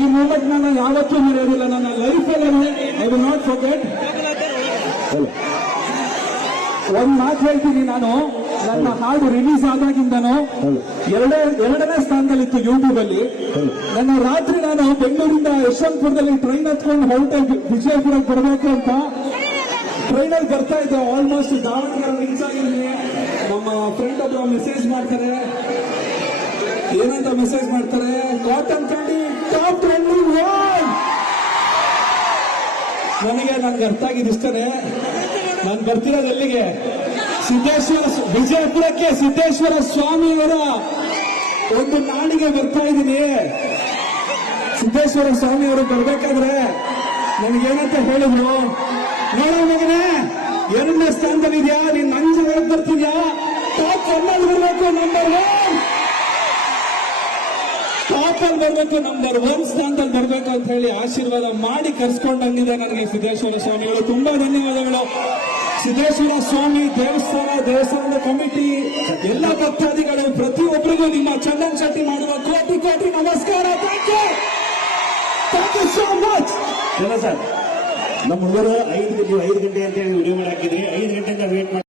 ಈ ಮೂಮೆಂಟ್ ನಾನು ಯಾವತ್ತೂ ಮರೆಯೋದಿಲ್ಲ. ನನ್ನ ಲೈಫಲ್ಲಿ ಐ ವಿಲ್ ನಾಟ್ ಫರ್ಗೆಟ್. ಒಂದ್ ಮಾತು ಹೇಳ್ತೀನಿ, ನಾನು ನನ್ನ ಹಾಡು ರಿಲೀಸ್ ಆದಾಗಿಂದನು ಎರಡನೇ ಸ್ಥಾನದಲ್ಲಿತ್ತು ಯೂಟ್ಯೂಬ್ ಅಲ್ಲಿ. ನನ್ನ ರಾತ್ರಿ ನಾನು ಬೆಂಗಳೂರಿಂದ ಯಶವಂತಪುರದಲ್ಲಿ ಟ್ರೈನ್ ಹತ್ಕೊಂಡು ಹೊರಟೆ ವಿಜಯಪುರಕ್ಕೆ ಬರಬೇಕು ಅಂತ ಟ್ರೈನಲ್ಲಿ ಬರ್ತಾ ಇದ್ದೆ. ಆಲ್ಮೋಸ್ಟ್ ದಾವಣಗೆರೆ ರೀಚ್ ಆಗಿದ್ದೀನಿ. ನಮ್ಮ ಫ್ರೆಂಡ್ ಒಬ್ಬರು ಮೆಸೇಜ್ ಮಾಡ್ತಾರೆ, ಏನಂತ ಮೆಸೇಜ್ ಮಾಡ್ತಾರೆ, cotton candy top trending word. ನನ್ಗೆ ಅರ್ಥ ಆಗಿದ್ದಿಷ್ಟೇ. ನಾನು ಬರ್ತಿರೋದು ಎಲ್ಲಿಗೆ, ವಿಜಯಪುರಕ್ಕೆ ಸಿದ್ದೇಶ್ವರ ಸ್ವಾಮಿಯವರ ಒಂದು ನಾಡಿಗೆ ಬರ್ತಾ ಇದ್ದೀನಿ. ಸಿದ್ದೇಶ್ವರ ಸ್ವಾಮಿಯವರು ಬರ್ಬೇಕಾದ್ರೆ ನನಗೇನಂತ ಹೇಳಿದ್ರು, ನೋಡೋ ಮಗನೇ ಎರಡನೇ ಸ್ಥಾನದಲ್ಲಿ ಇದೆಯಾ, ನೀನ್ ನಂಜು ಹೊರಗೆ ಬರ್ತಿದ್ಯಾ, ಟಾಪ್ 1 ಬರಬೇಕು, ನಂಬರ್ 1 ಟಾಪ್ ಅಲ್ಲಿ ಬರ್ಬೇಕು, ನಂಬರ್ 1 ಸ್ಥಾನದಲ್ಲಿ ಬರ್ಬೇಕು ಅಂತ ಹೇಳಿ ಆಶೀರ್ವಾದ ಮಾಡಿ ಕರ್ಸ್ಕೊಂಡಂಗಿದೆ ನನಗೆ ಸಿದ್ದೇಶ್ವರ ಸ್ವಾಮಿಗಳು. ತುಂಬಾ ಧನ್ಯವಾದಗಳು. ಸಿದ್ದೇಶ್ವರ ಸ್ವಾಮಿ ದೇವಸ್ಥಾನದ ಕಮಿಟಿ, ಎಲ್ಲ ಭಕ್ತಾದಿಗಳು, ಪ್ರತಿಯೊಬ್ಬರಿಗೂ ನಿಮ್ಮ ಚಂದನ್ ಶೆಟ್ಟಿ ಮಾಡುವ ಕೋಟಿ ಕೋಟಿ ನಮಸ್ಕಾರ. Thank you so much. Sir, ನಮ್ಮ ಹುಡುಗರು 5 ಗಂಟೆ ಅಂತ ಹೇಳಿ ವಿಡಿಯೋ ಹಾಕಿದ್ರಿ. 5 ಗಂಟೆಯಿಂದ ವೇಟ್ ಮಾಡಿ